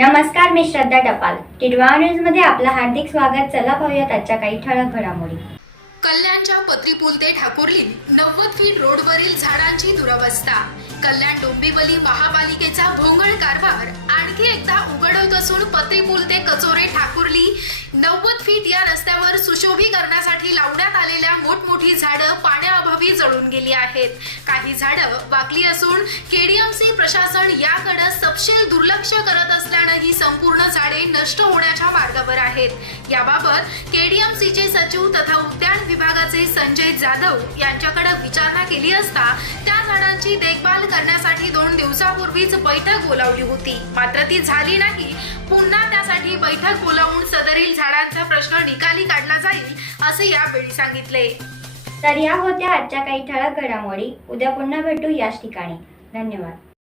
नमस्कार मी श्रद्धा टपाल. टिडवा न्यूजमध्ये आपलं हार्दिक स्वागत. चला पाहूयात आजच्या काही ठळक घडामोडी. कल्याणच्या पत्रीपूल ते ठाकुर्ली नव्वद फीट रोडवरील झाडांची दुरवस्था. कल्याण डोंबिवली महापालिकेचा भोंगळ कारभार आणखी एकदा उघड होत असून पत्रीपूल ते कचोरे ठाकुर्ली नव्वद फीट या रस्त्यावर सुशोभीकरणासाठी लावण्यात आलेल्या मोठमोठी झाडं पाण्याअभावी जळून गेली आहेत. काही झाडं वाकली असून केडीएमसी प्रशासन याकडे सपशेल दुर्लक्ष करत असतात ही संपूर्ण झाडे नष्ट होण्याच्या मार्गावर आहेत. याबाबत केडीएमसीचे सचिव तथा उद्यान विभागाचे संजय जाधव यांच्याकडे विचारणा केली असता त्या झाडांची देखभाल करण्यासाठी दोन दिवसापूर्वीच बैठक बोलावली होती. मात्र ती झाली नाही. पुन्हा त्यासाठी बैठक बोलावून सदरील झाडांचा प्रश्न निकाली काढला जाईल असे यावेळी सांगितले. तर या होत्या आजच्या काही ठळक घडामोडी. उद्या पुन्हा भेटू याच ठिकाणी. धन्यवाद.